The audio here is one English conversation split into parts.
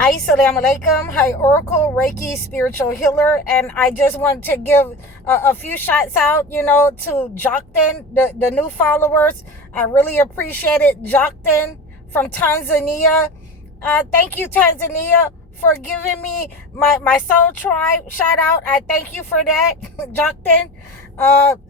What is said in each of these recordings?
Assalamu alaikum. Hi, Oracle, Reiki, spiritual healer. And I just want to give a few shots out, to Jokten, the new followers. I really appreciate it. Jokten from Tanzania. Thank you, Tanzania, for giving me my soul tribe shout out. I thank you for that, Jokten.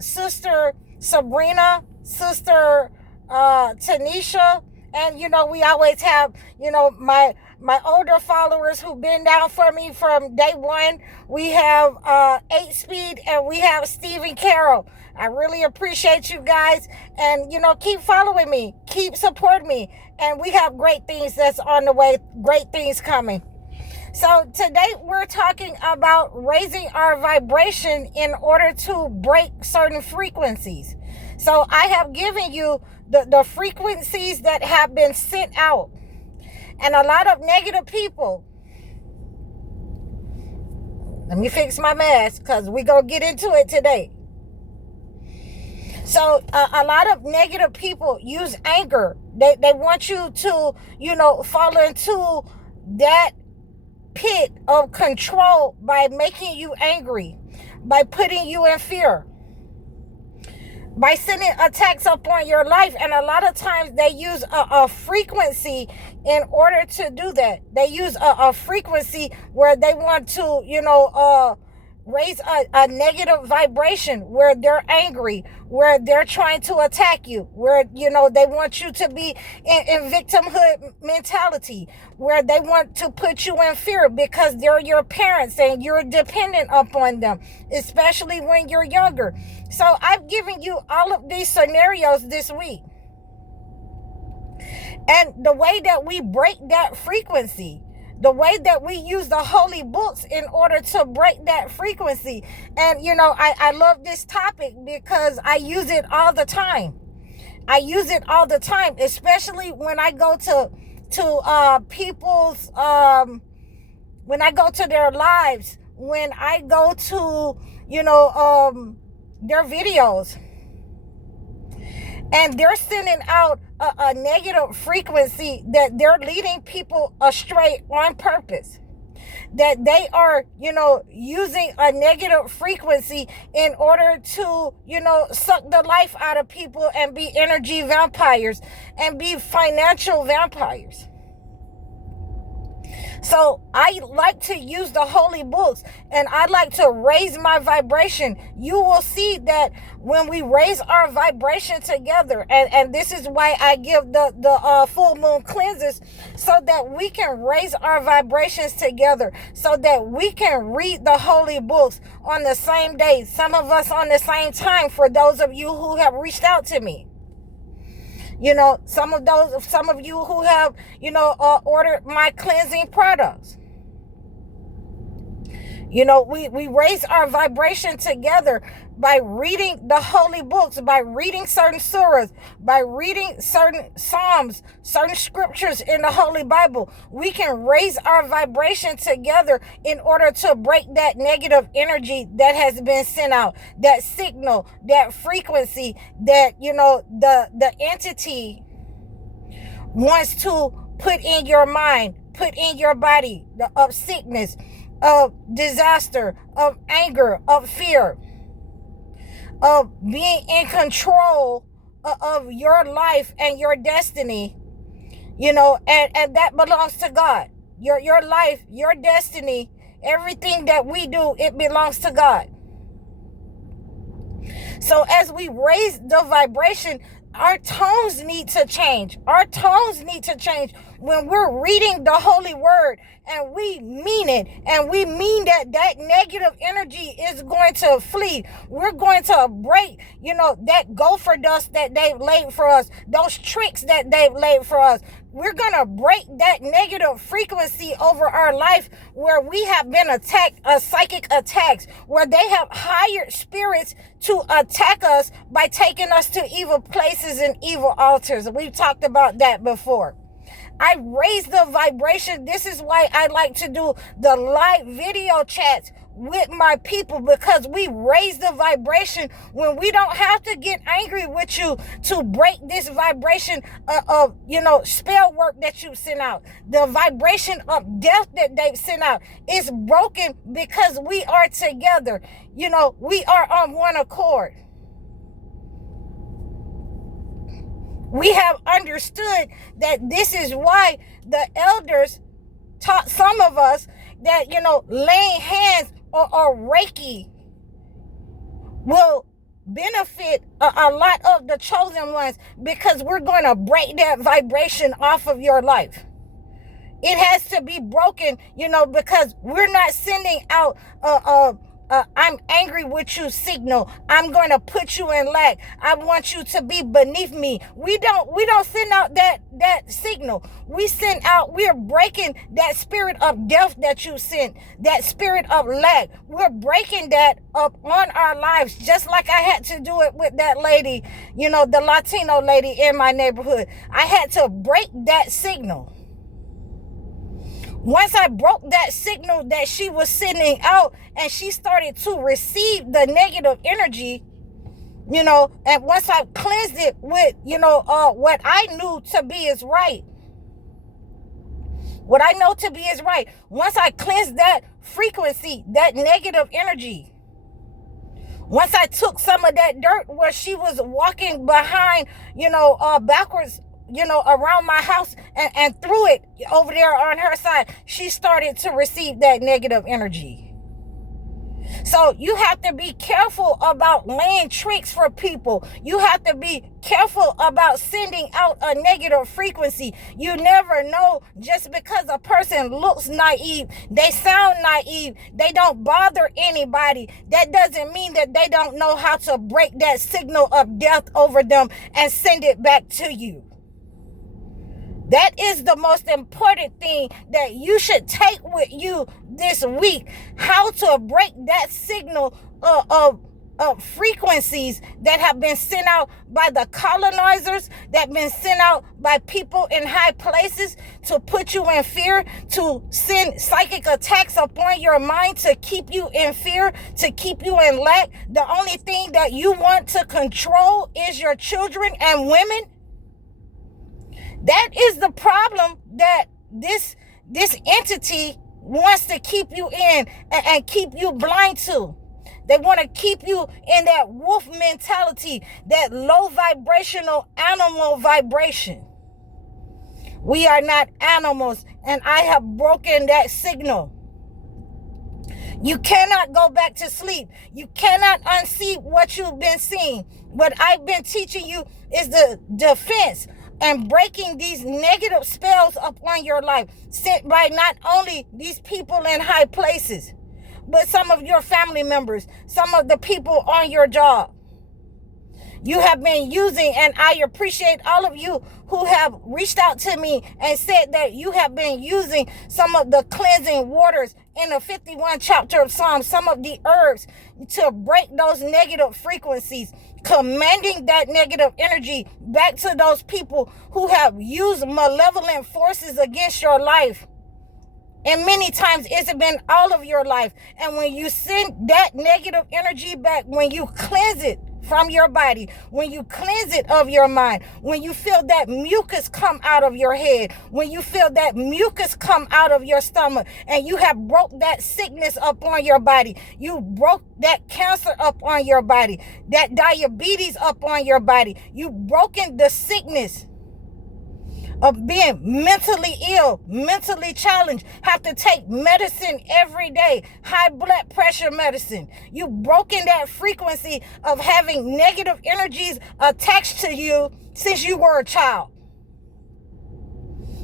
Sister Sabrina, Sister Tanisha. And, we always have, my older followers who've been down for me from day one. We have 8 Speed and we have Stephen Carroll. I really appreciate you guys. And, keep following me. Keep supporting me. And we have great things that's on the way. Great things coming. So today we're talking about raising our vibration in order to break certain frequencies. So I have given you the frequencies that have been sent out. And a lot of negative people. Let me fix my mask because we're going to get into it today. So a lot of negative people use anger. They want you to, fall into that pit of control by making you angry, by putting you in fear, by sending attacks upon your life. And a lot of times they use a frequency in order to do that. They use a frequency where they want to, raise a negative vibration, where they're angry, where they're trying to attack you, where, they want you to be in victimhood mentality, where they want to put you in fear because they're your parents and you're dependent upon them, especially when you're younger. So I've given you all of these scenarios this week. And the way that we break that frequency, the way that we use the holy books in order to break that frequency. And, I love this topic because I use it all the time. I use it all the time, especially when I go to people's, when I go to their lives, when I go to, their videos. And they're sending out a negative frequency that they're leading people astray on purpose. That they are, using a negative frequency in order to, suck the life out of people and be energy vampires and be financial vampires. So I like to use the holy books and I like to raise my vibration. You will see that when we raise our vibration together, and this is why I give the full moon cleanses, so that we can raise our vibrations together, so that we can read the holy books on the same day. Some of us on the same time, for those of you who have reached out to me. Some of you who have, ordered my cleansing products. We raise our vibration together by reading the holy books, by reading certain surahs, by reading certain psalms, certain scriptures in the Holy Bible. We can raise our vibration together in order to break that negative energy that has been sent out, that signal, that frequency that, the entity wants to put in your mind, put in your body, of sickness, of disaster, of anger, of fear, of being in control of your life and your destiny, and that belongs to God. Your life, your destiny, everything that we do, it belongs to God. So as we raise the vibration, our tones need to change. Our tones need to change when we're reading the holy word and we mean it, and we mean that negative energy is going to flee. We're going to break, that gopher dust that they've laid for us, those tricks that they've laid for us. We're going to break that negative frequency over our life where we have been attacked, psychic attacks, where they have hired spirits to attack us by taking us to evil places and evil altars. We've talked about that before. I raise the vibration. This is why I like to do the live video chats with my people, because we raise the vibration when we don't have to get angry with you to break this vibration of spell work that you sent out. The vibration of death that they sent out is broken because we are together. We are on one accord. We have understood that this is why the elders taught some of us that, laying hands or Reiki will benefit a lot of the chosen ones, because we're going to break that vibration off of your life. It has to be broken, because we're not sending out I'm angry with you signal. I'm going to put you in lack. I want you to be beneath me. We don't send out that signal. We're breaking that spirit of death that you sent, that spirit of lack. We're breaking that up on our lives, just like I had to do it with that lady, the Latino lady in my neighborhood. I had to break that signal. Once I broke that signal that she was sending out, and she started to receive the negative energy, and once I cleansed it with, what I knew to be is right. What I know to be is right. Once I cleansed that frequency, that negative energy, once I took some of that dirt where she was walking behind, backwards, around my house, and threw it over there on her side, she started to receive that negative energy. So you have to be careful about laying tricks for people. You have to be careful about sending out a negative frequency. You never know, just because a person looks naive, they sound naive, they don't bother anybody, that doesn't mean that they don't know how to break that signal of death over them and send it back to you. That is the most important thing that you should take with you this week. How to break that signal of frequencies that have been sent out by the colonizers, that have been sent out by people in high places to put you in fear, to send psychic attacks upon your mind to keep you in fear, to keep you in lack. The only thing that you want to control is your children and women. That is the problem that this entity wants to keep you in and keep you blind to. They want to keep you in that wolf mentality, that low vibrational animal vibration. We are not animals, and I have broken that signal. You cannot go back to sleep. You cannot unsee what you've been seeing. What I've been teaching you is the defense and breaking these negative spells upon your life, sent by not only these people in high places, but some of your family members, some of the people on your job. You have been using, and I appreciate all of you who have reached out to me and said that you have been using some of the cleansing waters in the 51 chapter of Psalms, some of the herbs to break those negative frequencies, commanding that negative energy back to those people who have used malevolent forces against your life. And many times it's been all of your life. And when you send that negative energy back, when you cleanse it from your body, when you cleanse it of your mind, when you feel that mucus come out of your head, when you feel that mucus come out of your stomach, and you have broke that sickness up on your body, you broke that cancer up on your body, that diabetes up on your body, you broken the sickness of being mentally ill, mentally challenged, have to take medicine every day, high blood pressure medicine. You've broken that frequency of having negative energies attached to you since you were a child.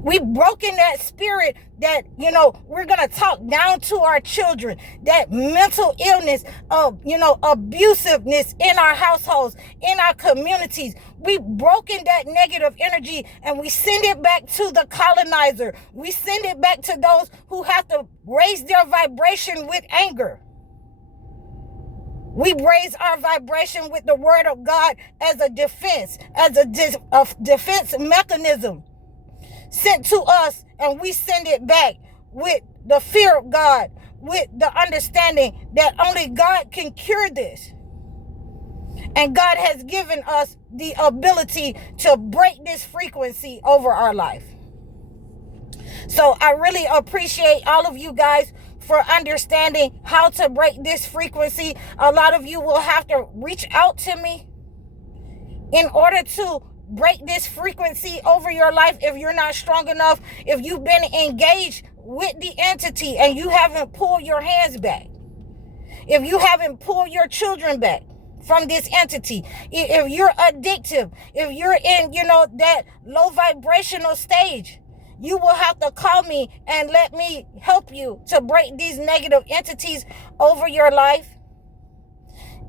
We've broken that spirit that, we're going to talk down to our children, that mental illness of, abusiveness in our households, in our communities. We've broken that negative energy, and we send it back to the colonizer. We send it back to those who have to raise their vibration with anger. We raise our vibration with the word of God as a defense, as a defense mechanism sent to us, and we send it back with the fear of God, with the understanding that only God can cure this. And God has given us the ability to break this frequency over our life. So I really appreciate all of you guys for understanding how to break this frequency. A lot of you will have to reach out to me in order to break this frequency over your life if you're not strong enough, if you've been engaged with the entity and you haven't pulled your hands back, if you haven't pulled your children back from this entity, if you're addictive, if you're in, that low vibrational stage, you will have to call me and let me help you to break these negative entities over your life.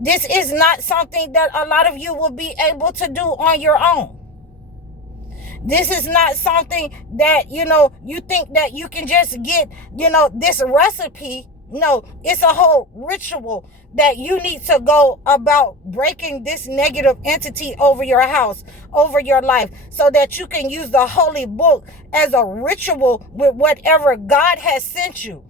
This is not something that a lot of you will be able to do on your own. This is not something that, you think that you can just get, this recipe. No, it's a whole ritual that you need to go about breaking this negative entity over your house, over your life, so that you can use the holy book as a ritual with whatever God has sent you.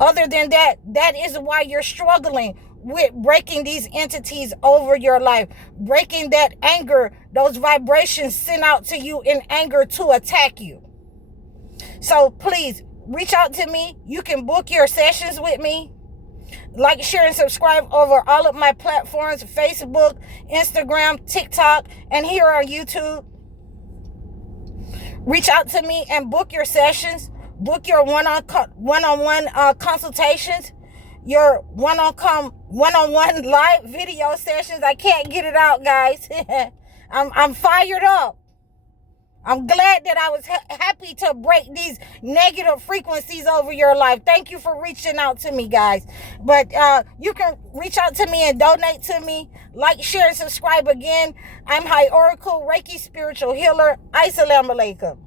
Other than that, that is why you're struggling with breaking these entities over your life, breaking that anger, those vibrations sent out to you in anger to attack you. So please reach out to me. You can book your sessions with me. Like, share, and subscribe over all of my platforms: Facebook, Instagram, TikTok, and here on YouTube. Reach out to me and book your sessions. Book your one-on-one consultations, your one-on-one live video sessions. I can't get it out, guys. I'm fired up. I'm glad that I was happy to break these negative frequencies over your life. Thank you for reaching out to me, guys. But you can reach out to me and donate to me. Like, share, and subscribe again. I'm High Oracle Reiki Spiritual Healer. Assalamu alaikum.